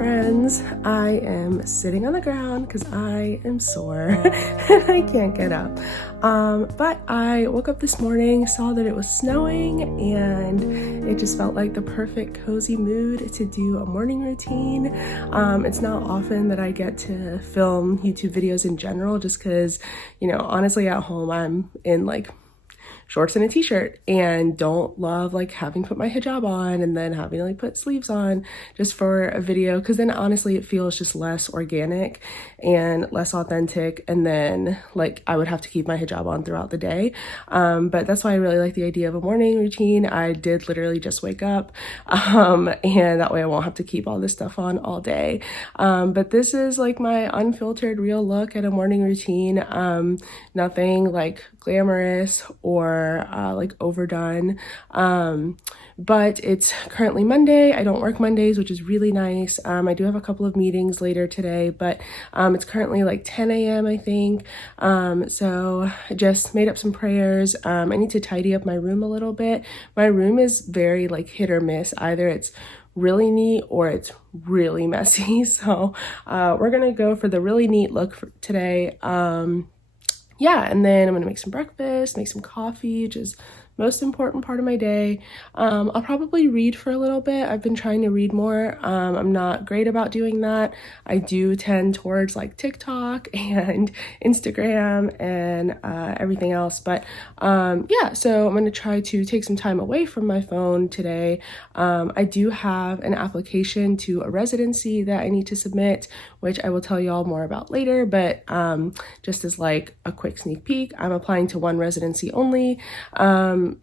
friends. I am sitting on the ground because I am sore. I can't get up. But I woke up this morning, saw that it was snowing, and it just felt like the perfect cozy mood to do a morning routine. It's not often that I get to film YouTube videos in general, just because, you know, honestly at home I'm in like shorts and a t-shirt and don't love like having to put my hijab on and then having to like put sleeves on just for a video, because then honestly it feels just less organic and less authentic, and then like I would have to keep my hijab on throughout the day. But that's why I really like the idea of a morning routine. I did literally just wake up and that way I won't have to keep all this stuff on all day. But this is like my unfiltered real look at a morning routine. Nothing like glamorous or like overdone, but it's currently Monday. I don't work Mondays, which is really nice. I do have a couple of meetings later today, but it's currently like 10 a.m. I think. So I just made up some prayers. I need to tidy up my room a little bit. My room is very like hit or miss. Either it's really neat or it's really messy. So we're gonna go for the really neat look for today. Yeah, and then I'm gonna make some breakfast, make some coffee, which is most important part of my day. I'll probably read for a little bit. I've been trying to read more. I'm not great about doing that. I do tend towards like TikTok and Instagram and everything else. But yeah, so I'm gonna try to take some time away from my phone today. I do have an application to a residency that I need to submit, which I will tell you all more about later. But just as like a quick sneak peek, I'm applying to one residency only.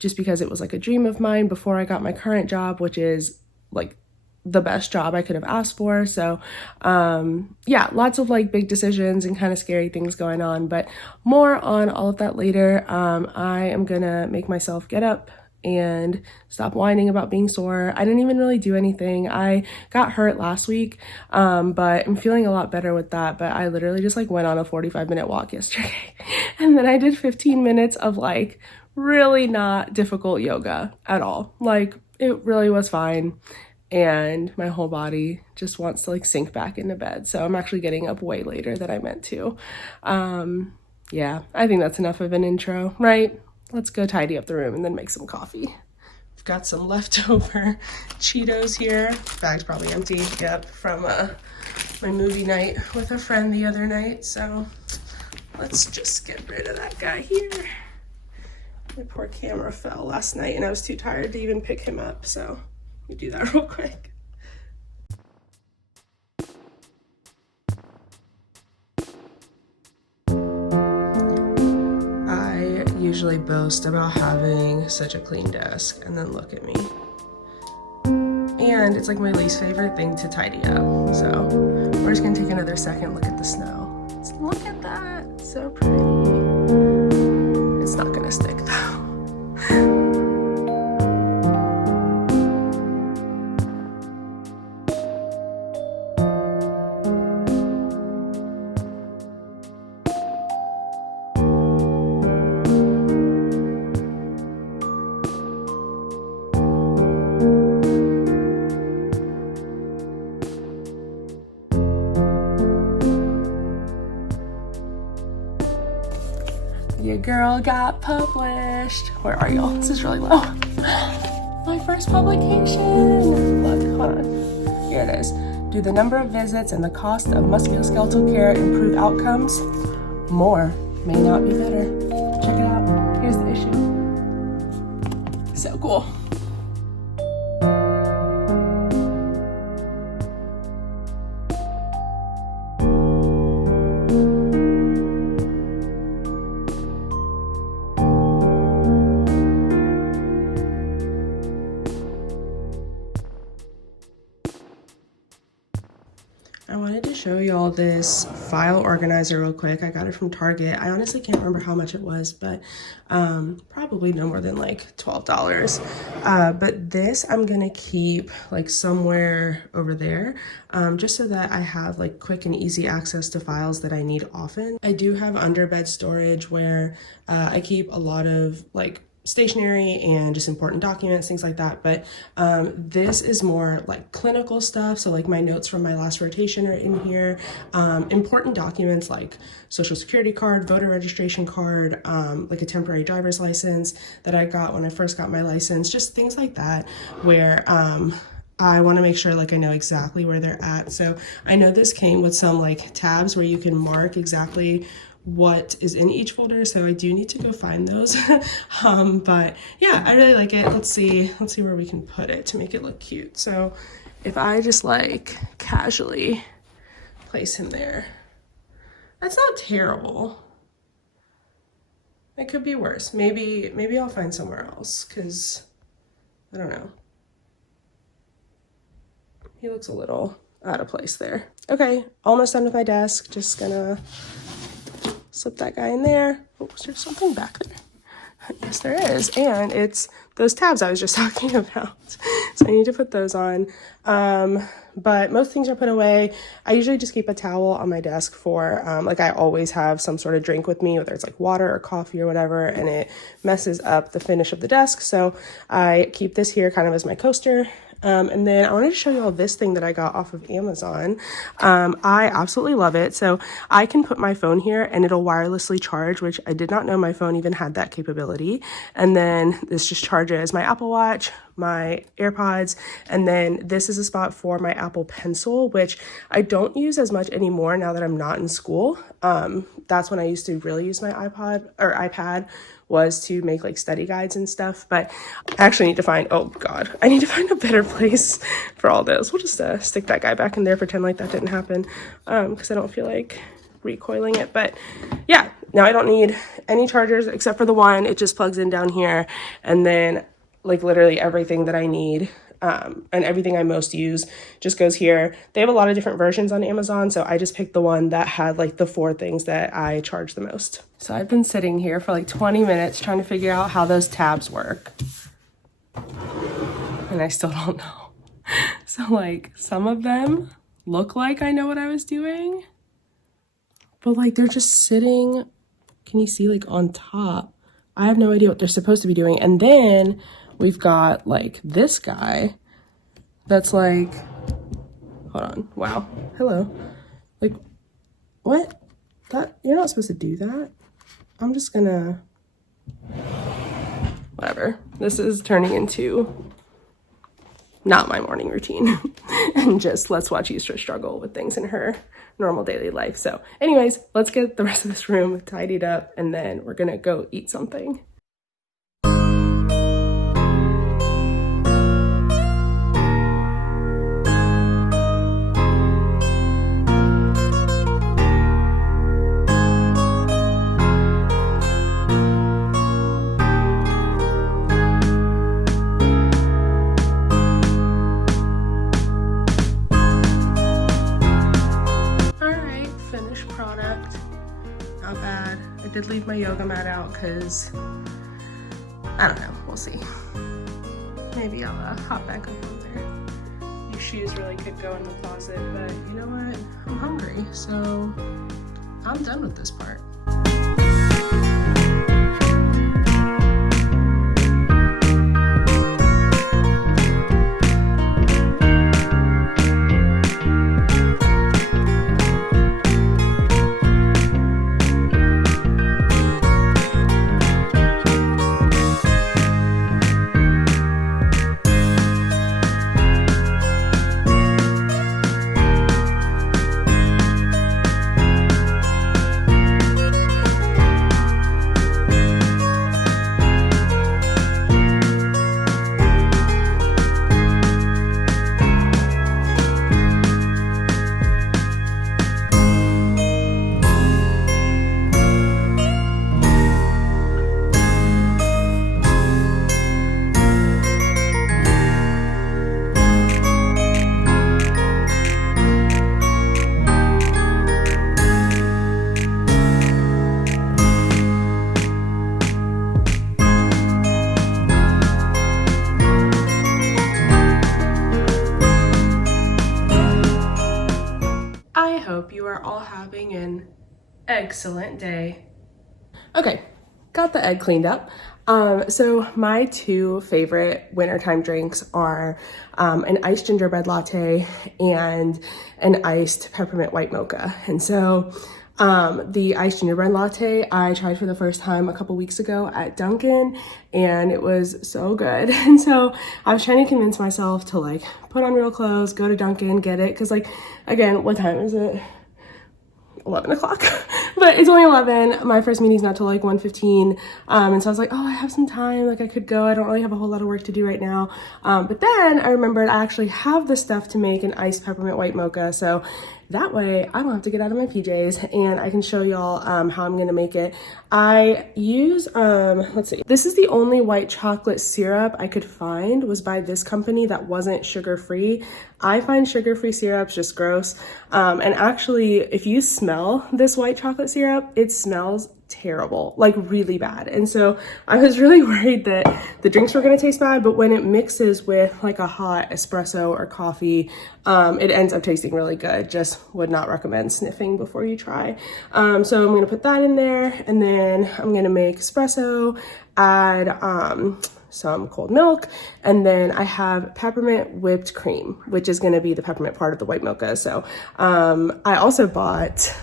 Just because it was like a dream of mine before I got my current job, which is like the best job I could have asked for. So yeah, lots of like big decisions and kind of scary things going on, but more on all of that later. I am gonna make myself get up and stop whining about being sore. I didn't even really do anything. I got hurt last week, but I'm feeling a lot better with that. But I literally just like went on a 45-minute walk yesterday and then I did 15 minutes of like really not difficult yoga at all. Like it really was fine, and my whole body just wants to like sink back into bed. So I'm actually getting up way later than I meant to. Yeah, I think that's enough of an intro, right? Let's go tidy up the room and then make some coffee. I've got some leftover Cheetos here. Bag's probably empty, yep, from my movie night with a friend the other night. So let's just get rid of that guy here. My poor camera fell last night and I was too tired to even pick him up, so let me do that real quick. I usually boast about having such a clean desk, and then look at me. And it's like my least favorite thing to tidy up, so we're just gonna take another second look at the snow. Look at that, it's so pretty. It's not gonna stick though. Your girl got published. Where are y'all? This is really low. My first publication. Look, hold on. Here it is. Do the number of visits and the cost of musculoskeletal care improve outcomes? More may not be better. Check it out. Here's the issue. So cool. I wanted to show you all this file organizer real quick. I got it from Target. I honestly can't remember how much it was, but probably no more than like $12. But this I'm gonna keep like somewhere over there, just so that I have like quick and easy access to files that I need often. I do have under bed storage where I keep a lot of like stationery and just important documents, things like that. But this is more like clinical stuff. So like my notes from my last rotation are in here. Important documents like social security card, voter registration card, like a temporary driver's license that I got when I first got my license, just things like that where I want to make sure like I know exactly where they're at. So I know this came with some like tabs where you can mark exactly what is in each folder, so I do need to go find those. But yeah, I really like it. Let's see where we can put it to make it look cute. So if I just like casually place him there, that's not terrible. It could be worse. Maybe I'll find somewhere else, because I don't know. He looks a little out of place there. Okay, almost done with my desk. Just gonna slip that guy in there. Oh, is there something back there? Yes, there is. And it's those tabs I was just talking about. So I need to put those on. But most things are put away. I usually just keep a towel on my desk for, like I always have some sort of drink with me, whether it's like water or coffee or whatever, and it messes up the finish of the desk. So I keep this here kind of as my coaster. And then I wanted to show you all this thing that I got off of Amazon. I absolutely love it. So I can put my phone here and it'll wirelessly charge, which I did not know my phone even had that capability. And then this just charges my Apple Watch, my AirPods, and then this is a spot for my Apple Pencil, which I don't use as much anymore now that I'm not in school. That's when I used to really use my iPad was to make like study guides and stuff. But I actually need to find, oh God, I need to find a better place for all those. We'll just stick that guy back in there, pretend like that didn't happen, because I don't feel like recoiling it. But yeah, now I don't need any chargers except for the one. It just plugs in down here, and then like literally everything that I need and everything I most use just goes here. They have a lot of different versions on Amazon, so I just picked the one that had like the 4 things that I charge the most. So I've been sitting here for like 20 minutes trying to figure out how those tabs work, and I still don't know. So like some of them look like I know what I was doing, but like they're just sitting, can you see, like on top? I have no idea what they're supposed to be doing. And then we've got like this guy that's like, hold on, wow, hello. Like, what? That, you're not supposed to do that. I'm just gonna, whatever. This is turning into not my morning routine and just let's watch Yusra struggle with things in her normal daily life. So anyways, let's get the rest of this room tidied up and then we're gonna go eat something. I did leave my yoga mat out because, I don't know, we'll see. Maybe I'll hop back up on there. These shoes really could go in the closet, but you know what? I'm hungry, so I'm done with this part. Hope you are all having an excellent day. Okay, got the egg cleaned up. So my two favorite wintertime drinks are an iced gingerbread latte and an iced peppermint white mocha. And so the iced gingerbread latte I tried for the first time a couple weeks ago at Dunkin', and it was so good. And so I was trying to convince myself to like put on real clothes, go to Dunkin', get it. Cause like, again, what time is it? 11 o'clock, but it's only 11. My first meeting's not till like 1:15. And so I was like, oh, I have some time. Like I could go. I don't really have a whole lot of work to do right now. But then I remembered I actually have the stuff to make an iced peppermint white mocha. So that way I don't have to get out of my PJs and I can show y'all how I'm gonna make it. I use, let's see, this is the only white chocolate syrup I could find was by this company that wasn't sugar-free. I find sugar-free syrups just gross. And actually, if you smell this white chocolate syrup, it smells terrible, like really bad. And so I was really worried that the drinks were gonna taste bad, but when it mixes with like a hot espresso or coffee, it ends up tasting really good. Just would not recommend sniffing before you try. So I'm gonna put that in there, and then I'm gonna make espresso, add some cold milk, and then I have peppermint whipped cream, which is gonna be the peppermint part of the white mocha. So I also bought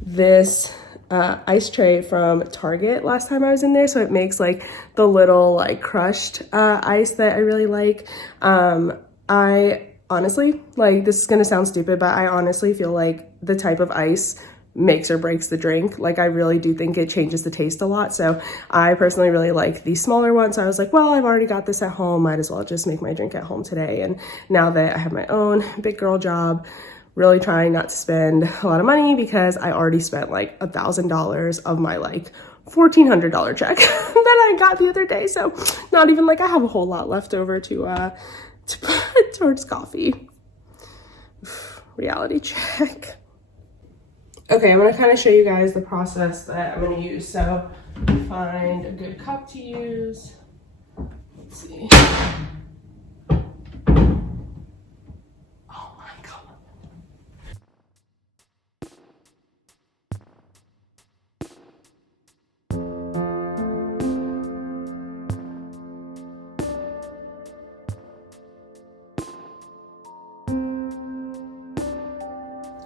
this ice tray from Target last time I was in there, so it makes like the little like crushed ice that I really like. I honestly, like, this is gonna sound stupid, but I honestly feel like the type of ice makes or breaks the drink. Like I really do think it changes the taste a lot. So I personally really like these smaller ones. So I was like, well, I've already got this at home, might as well just make my drink at home today. And now that I have my own big girl job, really trying not to spend a lot of money because I already spent like $1,000 of my like $1,400 check that I got the other day. So not even like I have a whole lot left over to put towards coffee. Reality check. Okay, I'm gonna kind of show you guys the process that I'm gonna use. So find a good cup to use. Let's see.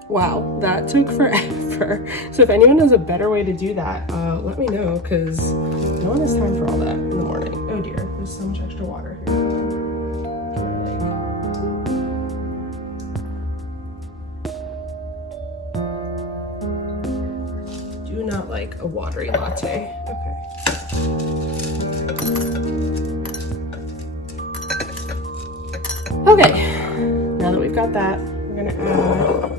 Wow, that took forever. So if anyone has a better way to do that, let me know, because no one has time for all that in the morning. Oh dear, there's so much extra water here. Do not like a watery latte. Okay, now that we've got that, we're gonna add,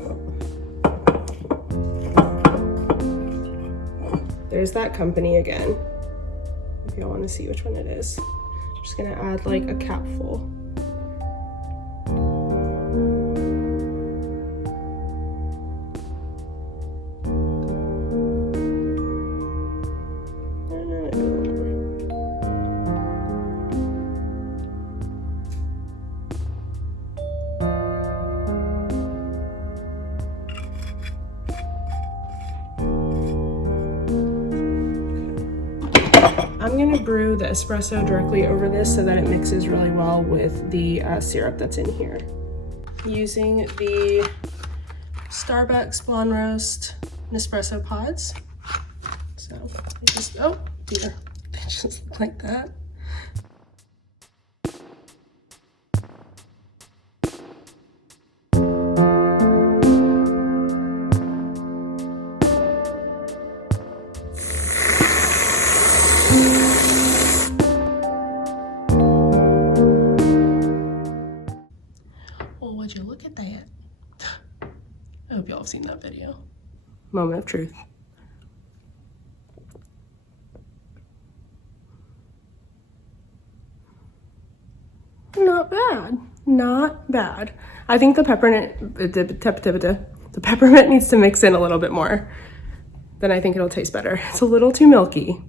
there's that company again, if y'all want to see which one it is. I'm just gonna add like a capful. I'm gonna brew the espresso directly over this so that it mixes really well with the syrup that's in here. Using the Starbucks Blonde Roast Nespresso pods. So they just, oh dear, they just look like that. Well, would you look at that? I hope y'all have seen that video. Moment of truth. Not bad. Not bad. I think the peppermint needs to mix in a little bit more. Then I think it'll taste better. It's a little too milky.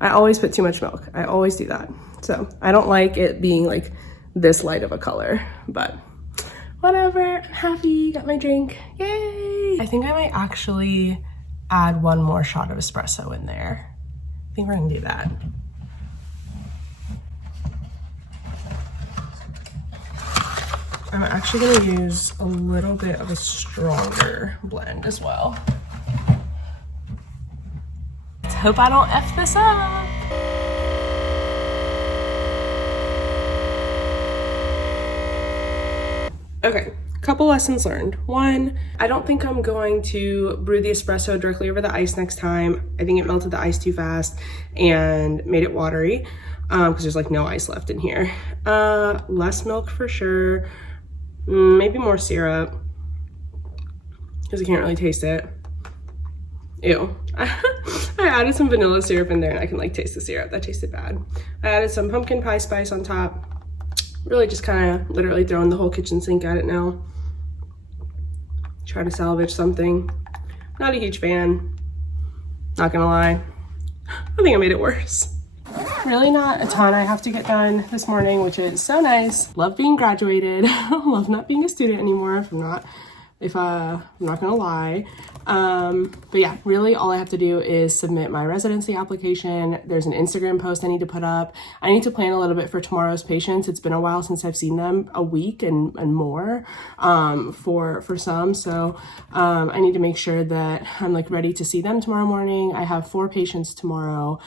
I always put too much milk. I always do that. So I don't like it being like this light of a color, but whatever, I'm happy, got my drink, yay! I think I might actually add one more shot of espresso in there. I think we're gonna do that. I'm actually going to use a little bit of a stronger blend as well. Let's hope I don't F this up. Okay, couple lessons learned. One, I don't think I'm going to brew the espresso directly over the ice next time. I think it melted the ice too fast and made it watery because there's like no ice left in here. Less milk for sure. Maybe more syrup because I can't really taste it. Ew. I added some vanilla syrup in there and I can like taste the syrup. That tasted bad. I added some pumpkin pie spice on top. Really just kind of literally throwing the whole kitchen sink at it now. Try to salvage something. Not a huge fan, not gonna lie. I think I made it worse. Really not a ton I have to get done this morning, which is so nice. Love being graduated. Love not being a student anymore if I'm not gonna lie. But yeah, really all I have to do is submit my residency application. There's an Instagram post I need to put up. I need to plan a little bit for tomorrow's patients. It's been a while since I've seen them, a week and more, for some. So, I need to make sure that I'm like ready to see them tomorrow morning. I have 4 patients tomorrow.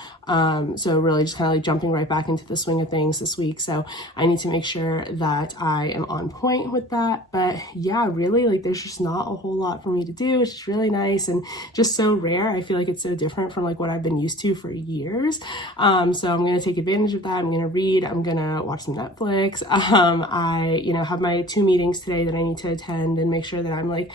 So really just kind of like jumping right back into the swing of things this week. So I need to make sure that I am on point with that. But yeah, really like there's just not a whole lot for me to do. It's just really nice and just so rare. I feel like it's so different from like what I've been used to for years. So I'm going to take advantage of that. I'm going to read, I'm going to watch some Netflix. I, have my 2 meetings today that I need to attend and make sure that I'm like,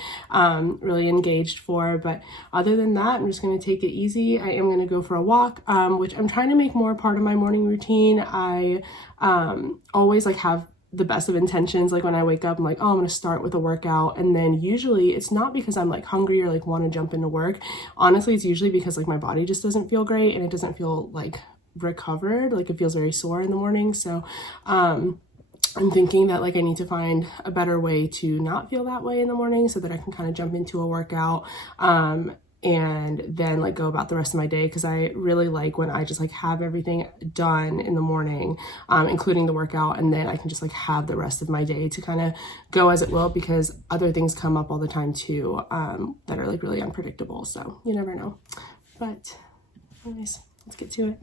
really engaged for. But other than that, I'm just going to take it easy. I am going to go for a walk, which I'm trying to make more part of my morning routine. I, always like have the best of intentions. Like when I wake up, I'm like, oh, I'm going to start with a workout. And then usually it's not because I'm like hungry or like want to jump into work. Honestly, it's usually because like my body just doesn't feel great and it doesn't feel like recovered. Like it feels very sore in the morning. So, I'm thinking that like I need to find a better way to not feel that way in the morning so that I can kind of jump into a workout, and then like go about the rest of my day, because I really like when I just like have everything done in the morning, including the workout, and then I can just like have the rest of my day to kind of go as it will, because other things come up all the time too, that are like really unpredictable, so you never know. But anyways, let's get to it.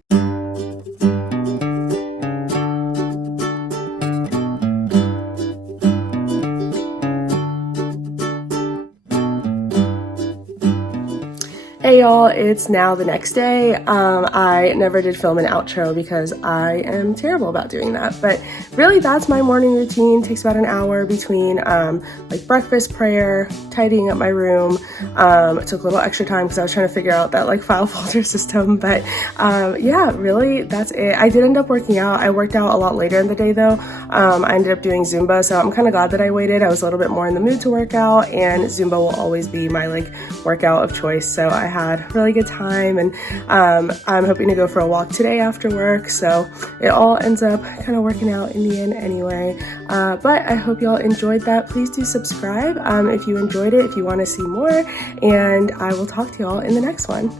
Hey y'all, it's now the next day. I never did film an outro because I am terrible about doing that, but really that's my morning routine. It takes about an hour between like breakfast, prayer, tidying up my room. It took a little extra time because I was trying to figure out that like file folder system, but yeah, really that's it. I did end up working out. I worked out a lot later in the day though. I ended up doing Zumba, so I'm kind of glad that I waited. I was a little bit more in the mood to work out, and Zumba will always be my like workout of choice, so I had a really good time, and I'm hoping to go for a walk today after work, so it all ends up kind of working out in the end anyway. But I hope y'all enjoyed that. Please do subscribe if you enjoyed it, if you want to see more, and I will talk to y'all in the next one.